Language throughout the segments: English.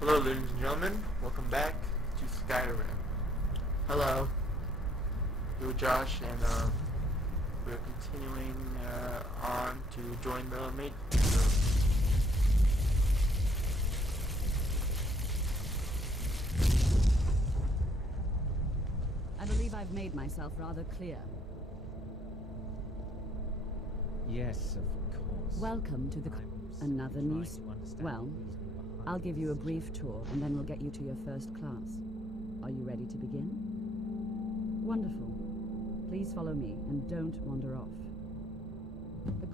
Hello, ladies and gentlemen. Welcome back to Skyrim. Hello. We're Josh, and we're continuing on to join the mate. I believe I've made myself rather clear. Yes, of course. Welcome to the another new. Well, I'll give you a brief tour, and then we'll get you to your first class. Are you ready to begin? Wonderful. Please follow me, and don't wander off. The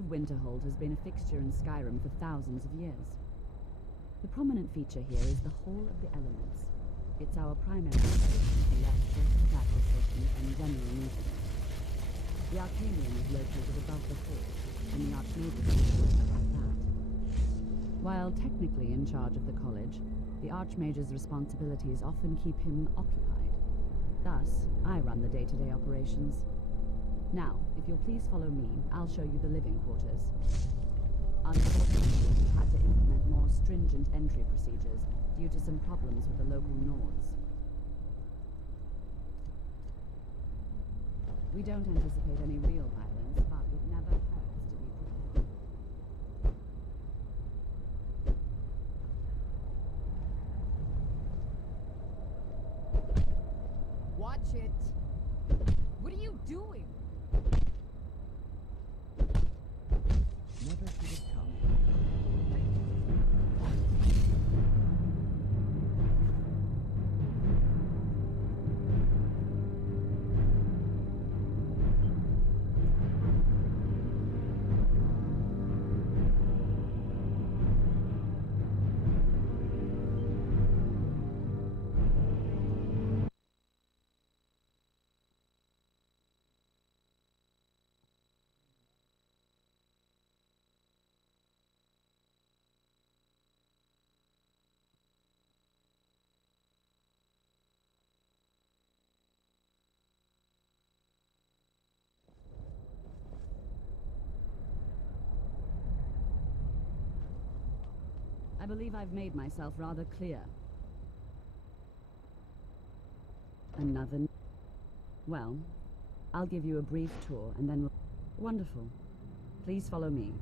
of Winterhold has been a fixture in Skyrim for thousands of years. The prominent feature here is the Hall of the Elements. It's our primary location for lectures, practice sessions, and general meetings. The Arcanium is located above the hall, and the Archmage's is above that. While technically in charge of the college, the Archmage's responsibilities often keep him occupied. Thus, I run the day-to-day operations. Now, if you'll please follow me, I'll show you the living quarters. Unfortunately, we've had to implement more stringent entry procedures due to some problems with the local Nords. We don't anticipate any real violence, but it never hurts to be prepared. Watch it! What are you doing? Never should have come. I believe I've made myself rather clear. Another... Well, I'll give you a brief tour, and then we'll... Wonderful. Please follow me.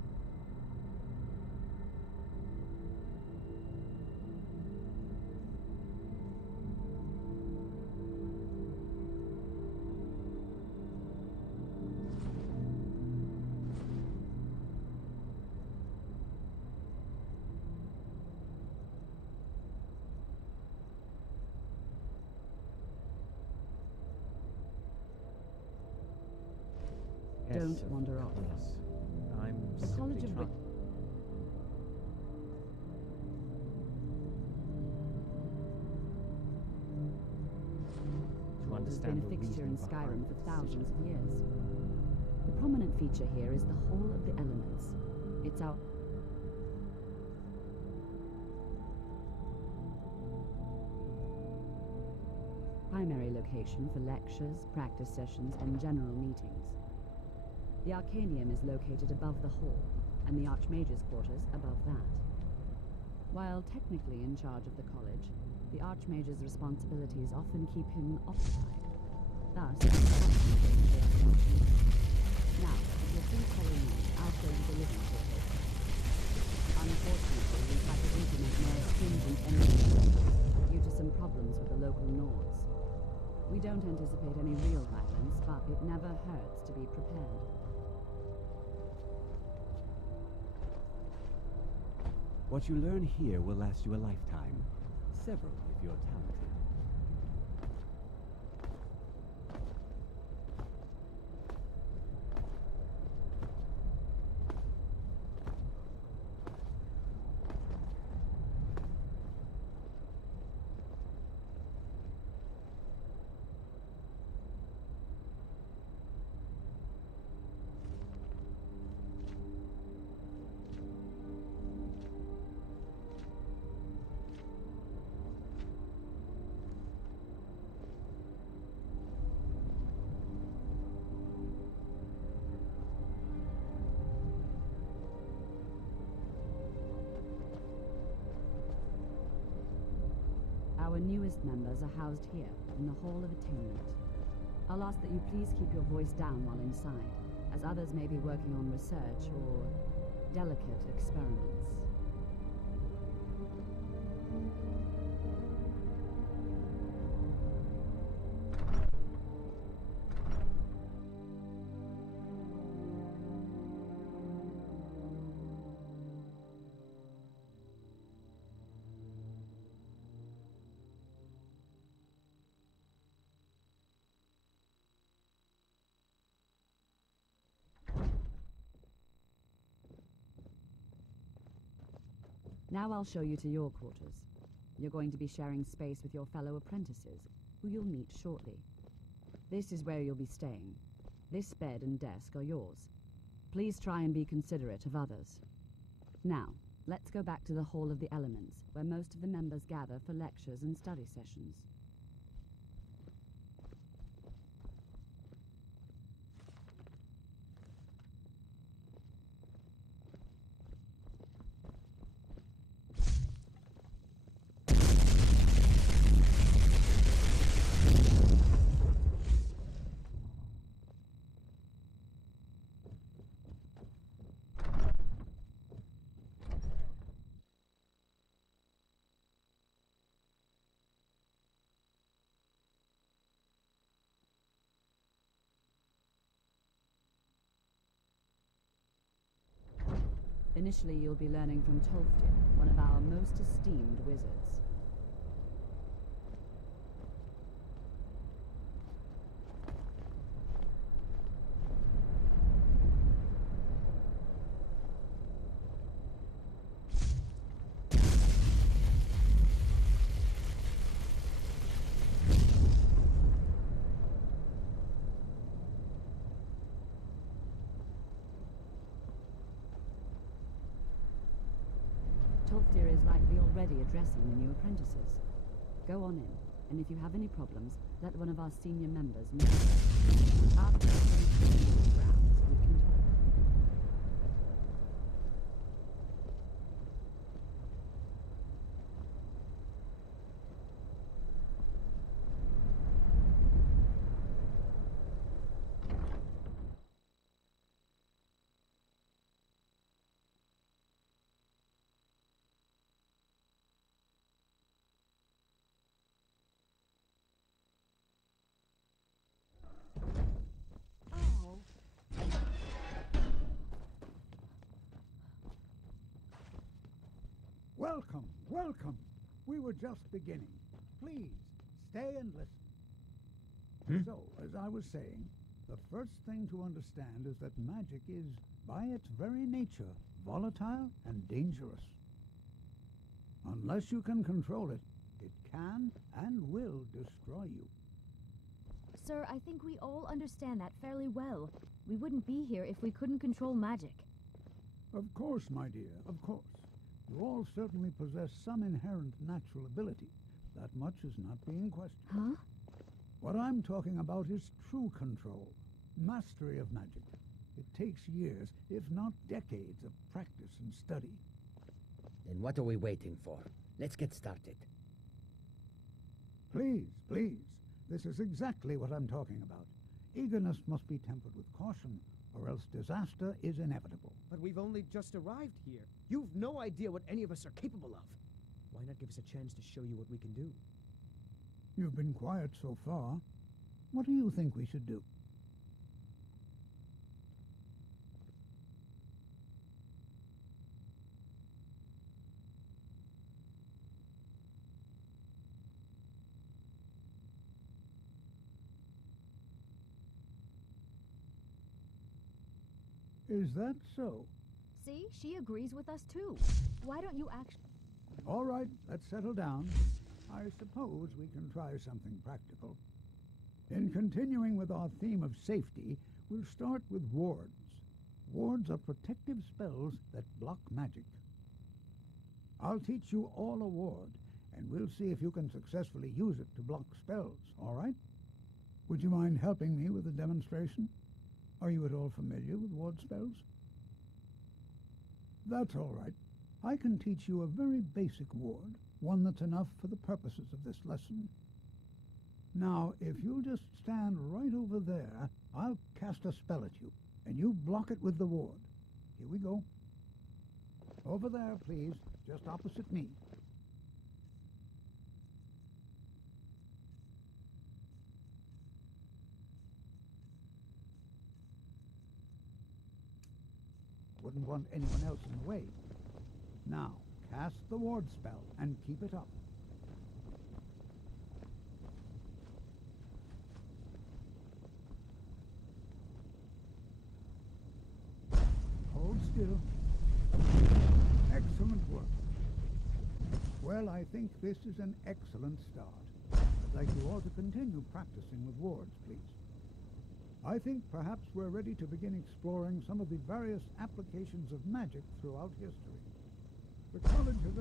Yes, Don't of wander off. course. I'm The College simply of trying... to Has understand been a the fixture in reasoning behind Skyrim for the thousands decision. of years. The prominent feature here is the Hall of the Elements. It's our... primary location for lectures, practice sessions, and general meetings. The Arcanium is located above the hall, and the Archmage's quarters above that. While technically in charge of the college, the Archmage's responsibilities often keep him occupied. Thus, now, if you'll please follow me, I'll show you the living quarters. Unfortunately, we've had to implement more stringent entry procedures due to some problems with the local Nords. We don't anticipate any real violence, but it never hurts to be prepared. What you learn here will last you a lifetime. Several if you're talented. newest members are housed here, in the Hall of Attainment. I'll ask that you please keep your voice down while inside, as others may be working on research or delicate experiments. Now I'll show you to your quarters. You're going to be sharing space with your fellow apprentices, who you'll meet shortly. This is where you'll be staying. This bed and desk are yours. Please try and be considerate of others. Now, let's go back to the Hall of the Elements, where most of the members gather for lectures and study sessions. Initially, you'll be learning from Tolfdir, one of our most esteemed wizards. Tolfdir is likely already addressing the new apprentices. Go on in, and if you have any problems, let one of our senior members know. After the grounds, we can talk. Welcome, welcome. We were just beginning. Please, stay and listen. So, as I was saying, the first thing to understand is that magic is, by its very nature, volatile and dangerous. Unless you can control it, it can and will destroy you. Sir, I think we all understand that fairly well. We wouldn't be here if we couldn't control magic. Of course, my dear, of course. You all certainly possess some inherent natural ability. That much is not being questioned. Huh? What I'm talking about is true control, mastery of magic. It takes years, if not decades, of practice and study. Then what are we waiting for? Let's get started. Please, please. This is exactly what I'm talking about. Eagerness must be tempered with caution, or else disaster is inevitable. But we've only just arrived here. You've no idea what any of us are capable of. Why not give us a chance to show you what we can do? You've been quiet so far. What do you think we should do? Is that so? See, she agrees with us too. Why don't you actually... All right, let's settle down. I suppose we can try something practical. In continuing with our theme of safety, we'll start with wards. Wards are protective spells that block magic. I'll teach you all a ward, and we'll see if you can successfully use it to block spells, all right? Would you mind helping me with the demonstration? Are you at all familiar with ward spells? That's all right. I can teach you a very basic ward. one that's enough for the purposes of this lesson. Now, if you'll just stand right over there, I'll cast a spell at you, and you block it with the ward. Here we go. Over there, please, just opposite me. Wouldn't want anyone else in the way. Now, cast the ward spell and keep it up. Hold still. Excellent work. Well, I think this is an excellent start. I'd like you all to continue practicing with wards, please. I think perhaps we're ready to begin exploring some of the various applications of magic throughout history. The college has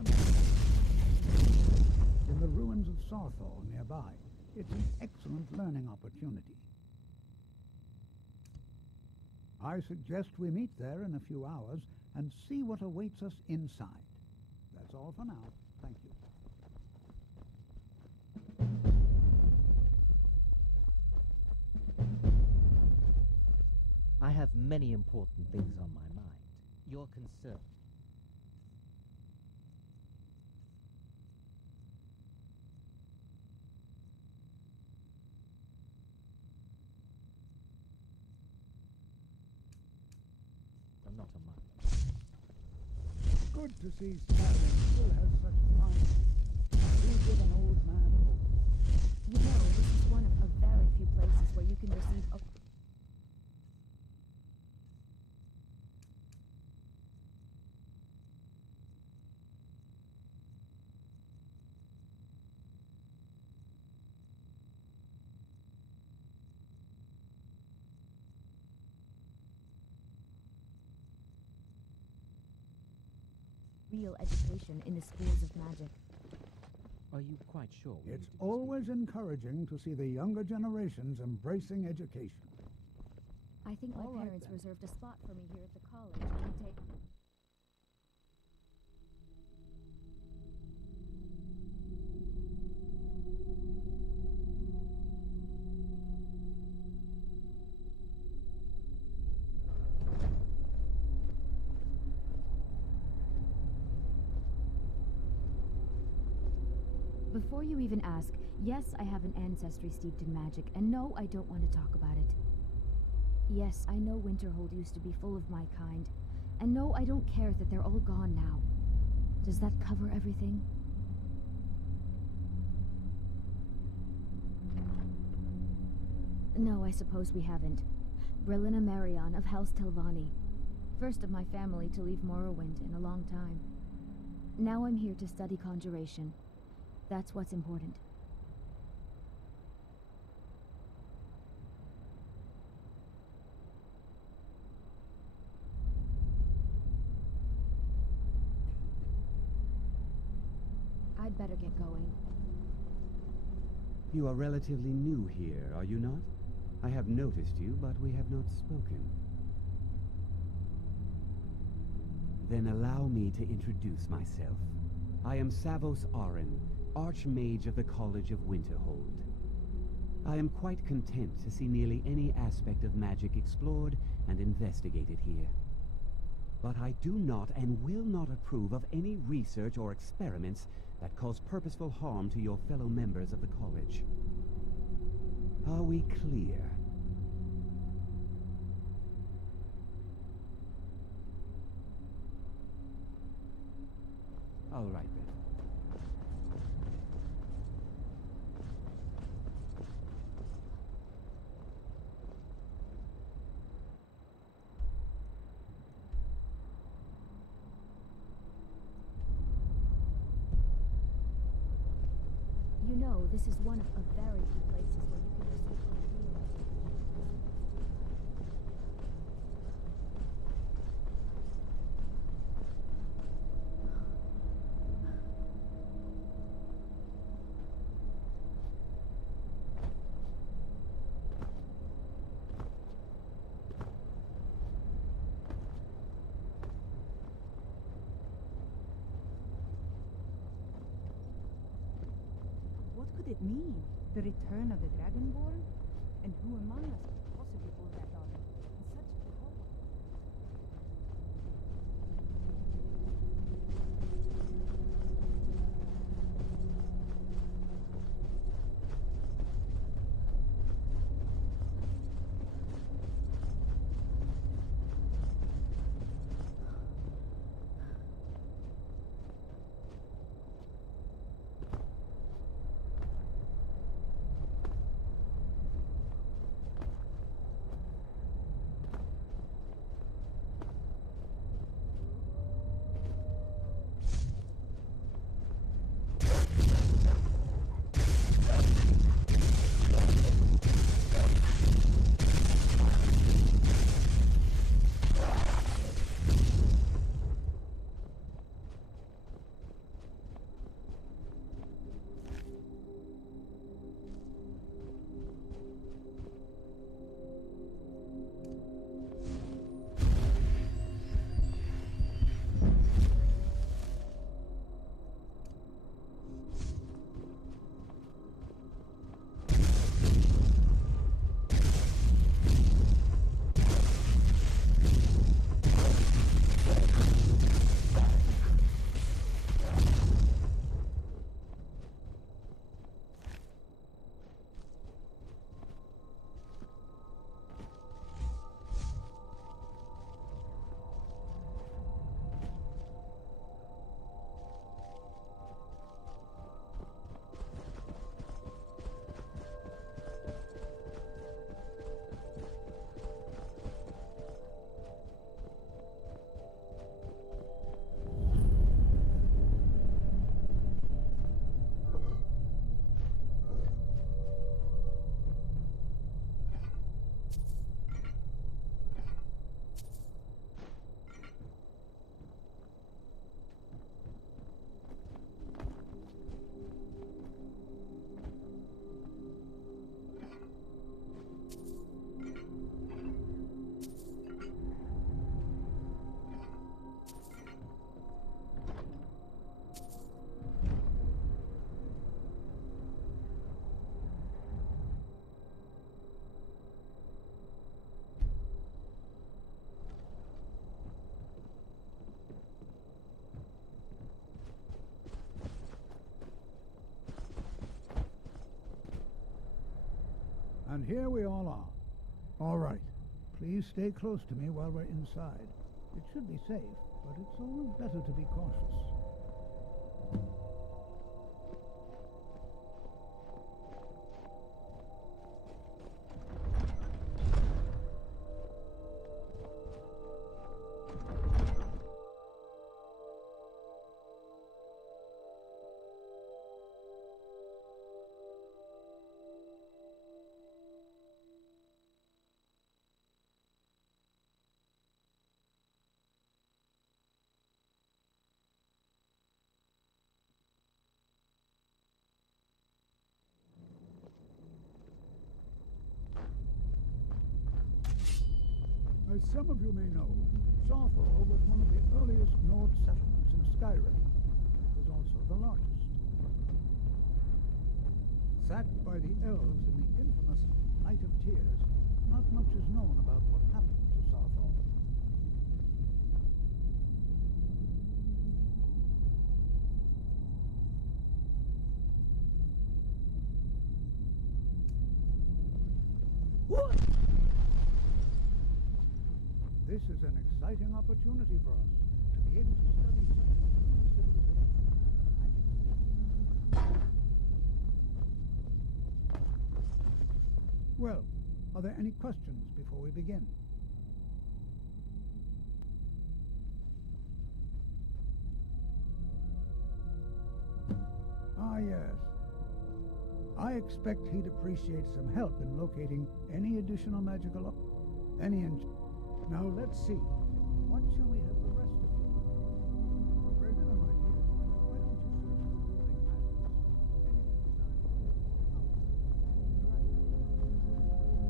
in the ruins of Sarthal nearby. It's an excellent learning opportunity. I suggest we meet there in a few hours and see what awaits us inside. That's all for now. Thank you. I have many important things on my mind. Your concern. I'm not a monk. Good to see Skyrim still has such fine. Do give an old man hope. You know, this is one of very few places where you can receive a... real education in the schools of magic. Are you quite sure? It's always encouraging to see the younger generations embracing education. I think my All right, parents then. reserved a spot for me here at the college. Can you take... Before you even ask, yes, I have an ancestry steeped in magic, and no, I don't want to talk about it. Yes, I know Winterhold used to be full of my kind, and no, I don't care that they're all gone now. Does that cover everything? No, I suppose we haven't. Brillina Marion of House Telvanni. First of my family to leave Morrowind in a long time. Now I'm here to study conjuration. That's what's important. I'd better get going. You are relatively new here, are you not? I have noticed you, but we have not spoken. Then allow me to introduce myself. I am Savos Arin, Archmage of the College of Winterhold. I am quite content to see nearly any aspect of magic explored and investigated here. But I do not and will not approve of any research or experiments that cause purposeful harm to your fellow members of the college. Are we clear? All right then. You know, this is one of very few places where you can receive a real education. could it mean? The return of the Dragonborn? And who among us could possibly hold that on in such power? And here we all are. All right. Please stay close to me while we're inside. It should be safe, but it's always better to be cautious. As some of you may know, Sawthor was one of the earliest Nord settlements in Skyrim. It was also the largest. Sacked by the elves in the infamous Night of Tears, not much is known about what happened to Sawthor. This is an exciting opportunity for us to be able to study such an early civilization. Well, are there any questions before we begin? Ah, yes. I expect he'd appreciate some help in locating any additional magical... Now, let's see. What shall we have the rest of you do? Ravenna, my dear, why don't you search for ruling magics? Anything besides...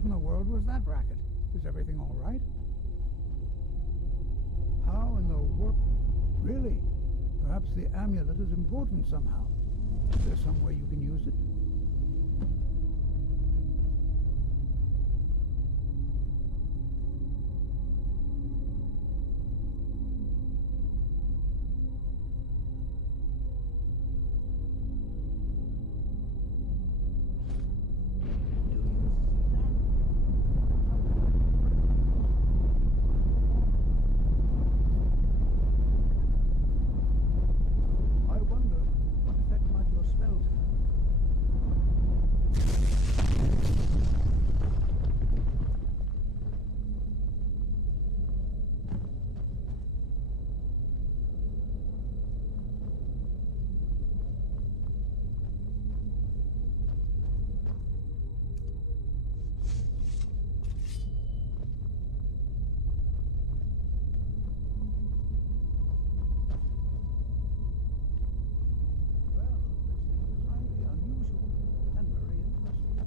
What in the world was that racket? Is everything all right? How in the world? Really? Perhaps the amulet is important somehow. Is there some way you can use it? I wonder what effect might your spells have. Well, this is highly unusual and very interesting.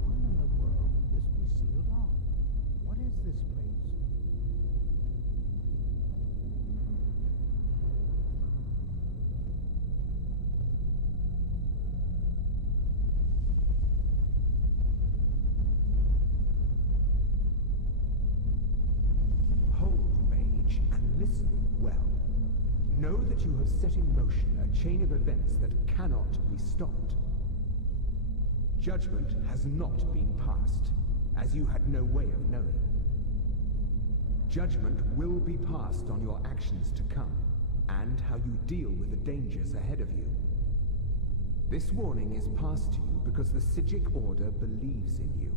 Why in the world would this be sealed off? What is this place? Hold, mage, and listen well. Know that you have set in motion a chain of events that cannot be stopped. Judgment has not been passed, as you had no way of knowing. Judgment will be passed on your actions to come, and how you deal with the dangers ahead of you. This warning is passed to you because the Psijic Order believes in you.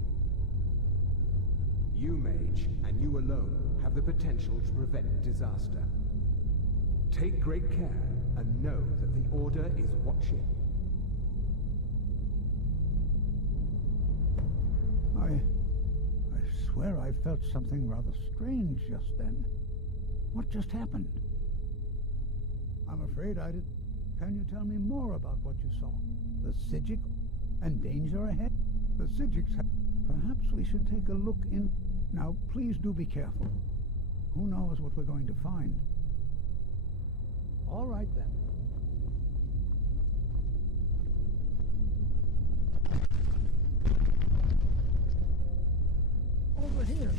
You, mage, and you alone, have the potential to prevent disaster. Take great care, and know that the Order is watching. I swear I felt something rather strange just then. What just happened? I'm afraid I did. Can you tell me more about what you saw? The Psijic and danger ahead? The Psijics have... Perhaps we should take a look in... Now, please do be careful. Who knows what we're going to find? All right, then. Over here.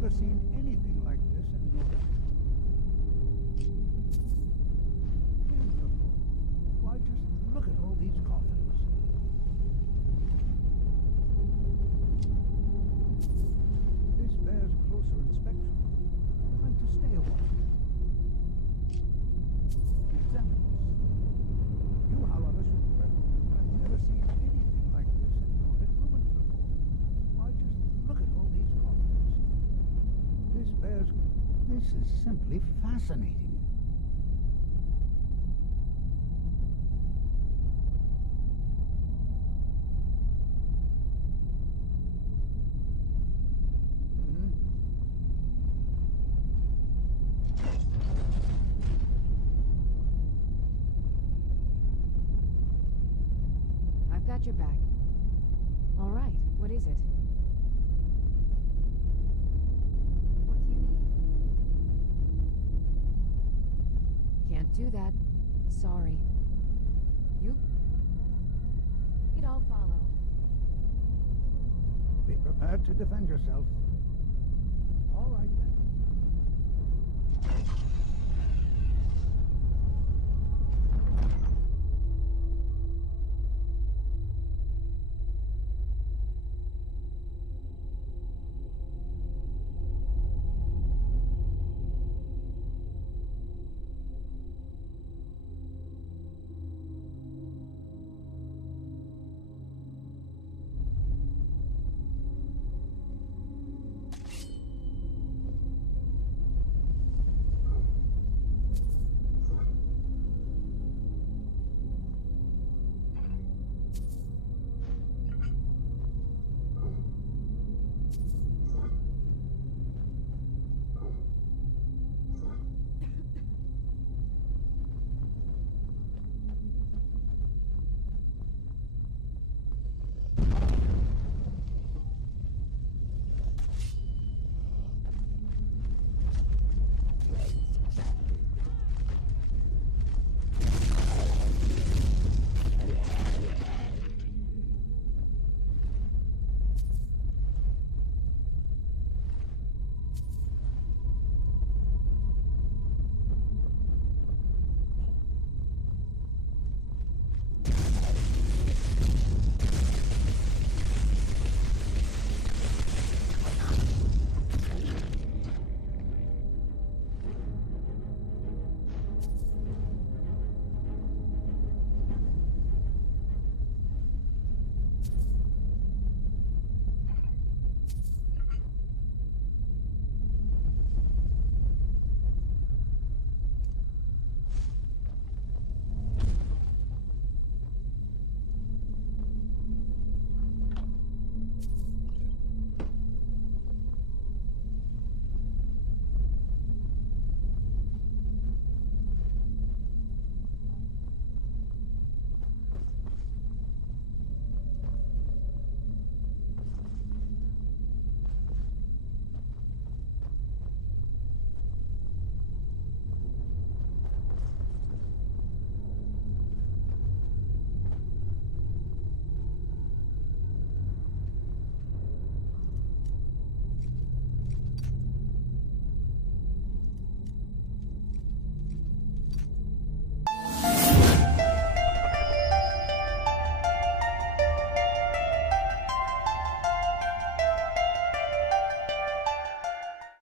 Never seen anything like this in North. Wonderful. Why, just look at all these coffins. This bears closer inspection. I'd like to stay a while. Examine this. You, however, should remember, I've never seen anything like this in Nordic ruins before. Why, just look at all these coffins. This is simply fascinating. got your back. All right, what is it? What do you need? Can't do that. Sorry. You... I'll follow. Be prepared to defend yourself. All right, then.